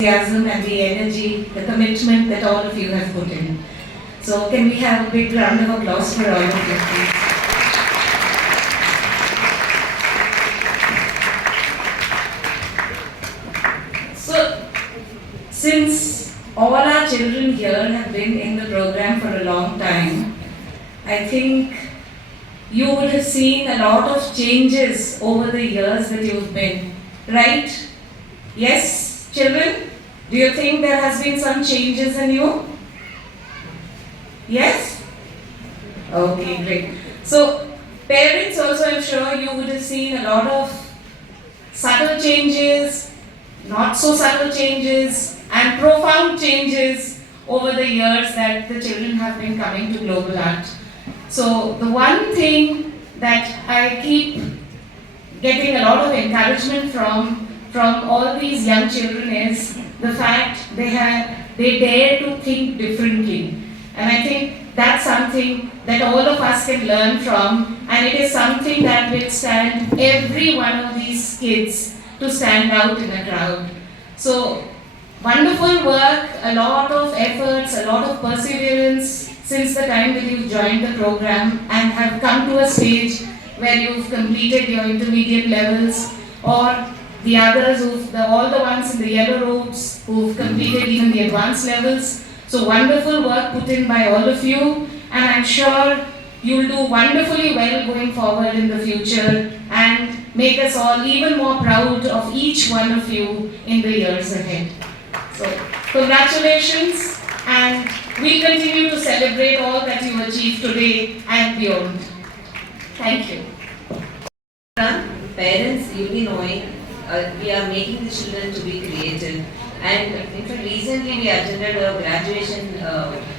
enthusiasm and the energy, the commitment that all of you have put in. So can we have a big round of applause for all of you, please? So, since all our children here have been in the program for a long time, I think you would have seen a lot of changes over the years that you've been, right? Yes, children? Do you think there has been some changes in you? Yes? Okay, great. So, parents also, I'm sure you would have seen a lot of subtle changes, not so subtle changes, and profound changes over the years that the children have been coming to Global Art. So, the one thing that I keep getting a lot of encouragement from all these young children is the fact they dare to think differently. And I think that's something that all of us can learn from, and it is something that will stand every one of these kids to stand out in a crowd. So, wonderful work, a lot of efforts, a lot of perseverance since the time that you've joined the program and have come to a stage where you've completed your intermediate levels, or the others, all the ones in the yellow robes who've completed even the advanced levels. So wonderful work put in by all of you, and I'm sure you'll do wonderfully well going forward in the future and make us all even more proud of each one of you in the years ahead. So congratulations, and we'll continue to celebrate all that you achieved today and beyond. Thank you. Parents, you'll be knowing, we are making the children to be creative. And in fact, recently we attended a graduation,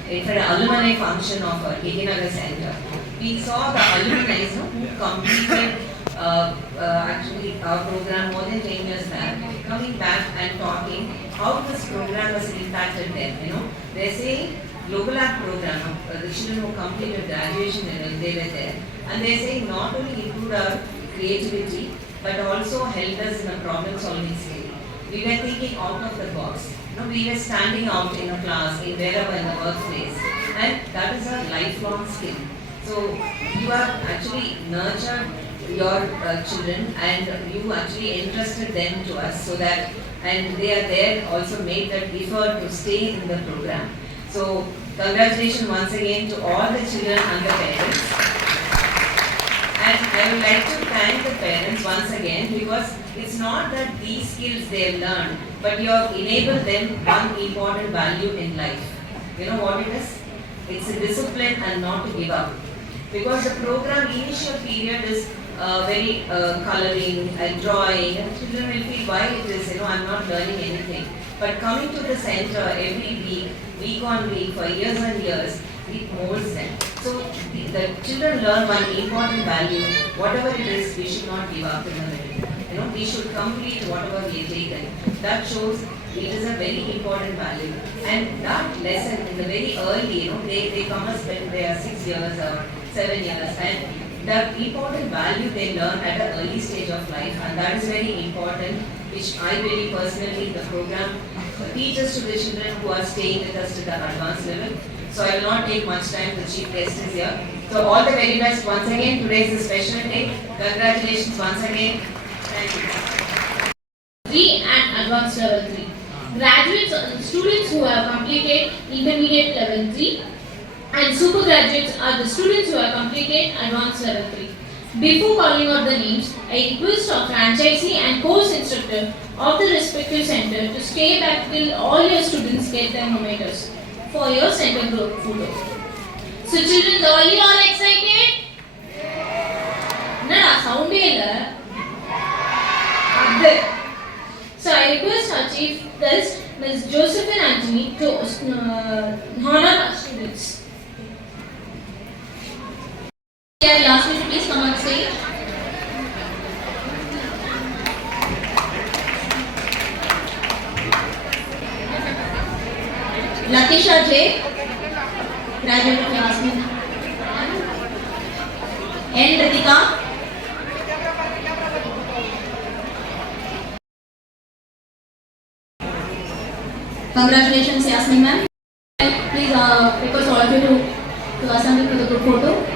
in fact, an alumni function of KK Nagar Center. We saw the alumni who completed actually our program more than 10 years back, coming back and talking how this program has impacted them. They say Global Art program, the children who completed graduation level, they were there. And they say not only improved our creativity, but also helped us in a problem solving skill. We were thinking out of the box. We were standing out in a class, in wherever in the workplace, and that is a lifelong skill. So you have actually nurtured your children, and you actually entrusted them to us, so that, and they are there also made that effort to stay in the program. So congratulations once again to all the children and the parents. And I would like to thank the parents once again, because it's not that these skills they have learned, but you have enabled them one important value in life. You know what it is? It's a discipline and not to give up. Because the program initial period is very coloring and drawing, and children will feel why it is, I'm not learning anything. But coming to the center every week on week, for years and years, it molds them. So the children learn one important value, whatever it is, we should not give up in the middle. we should complete whatever we have taken. That shows it is a very important value. And that lesson in the very early, they come us when they are 6 years or 7 years, and the important value they learn at an early stage of life, and that is very important, which I believe personally the program teaches to the children who are staying with us to the advanced level. So I will not take much time, the chief guest is here. So all the very best once again. Today is a special day. Congratulations once again. Thank you. 3 and advanced level 3. Graduates are students who have completed intermediate level 3, and super graduates are the students who have completed advanced level 3. Before calling out the names, I request our franchisee and course instructor of the respective center to stay back till all your students get their mementos for your center group photo. So children, all you all excited? Nada, sound illa. So I request our chief guest, Ms. Josephine Anthony, to honor our students. I ask you to please come on stage. Latisha J, graduate of Yasmin. N. Ritika. Congratulations, Yasmin ma'am. Please request all of you to assemble for the group photo.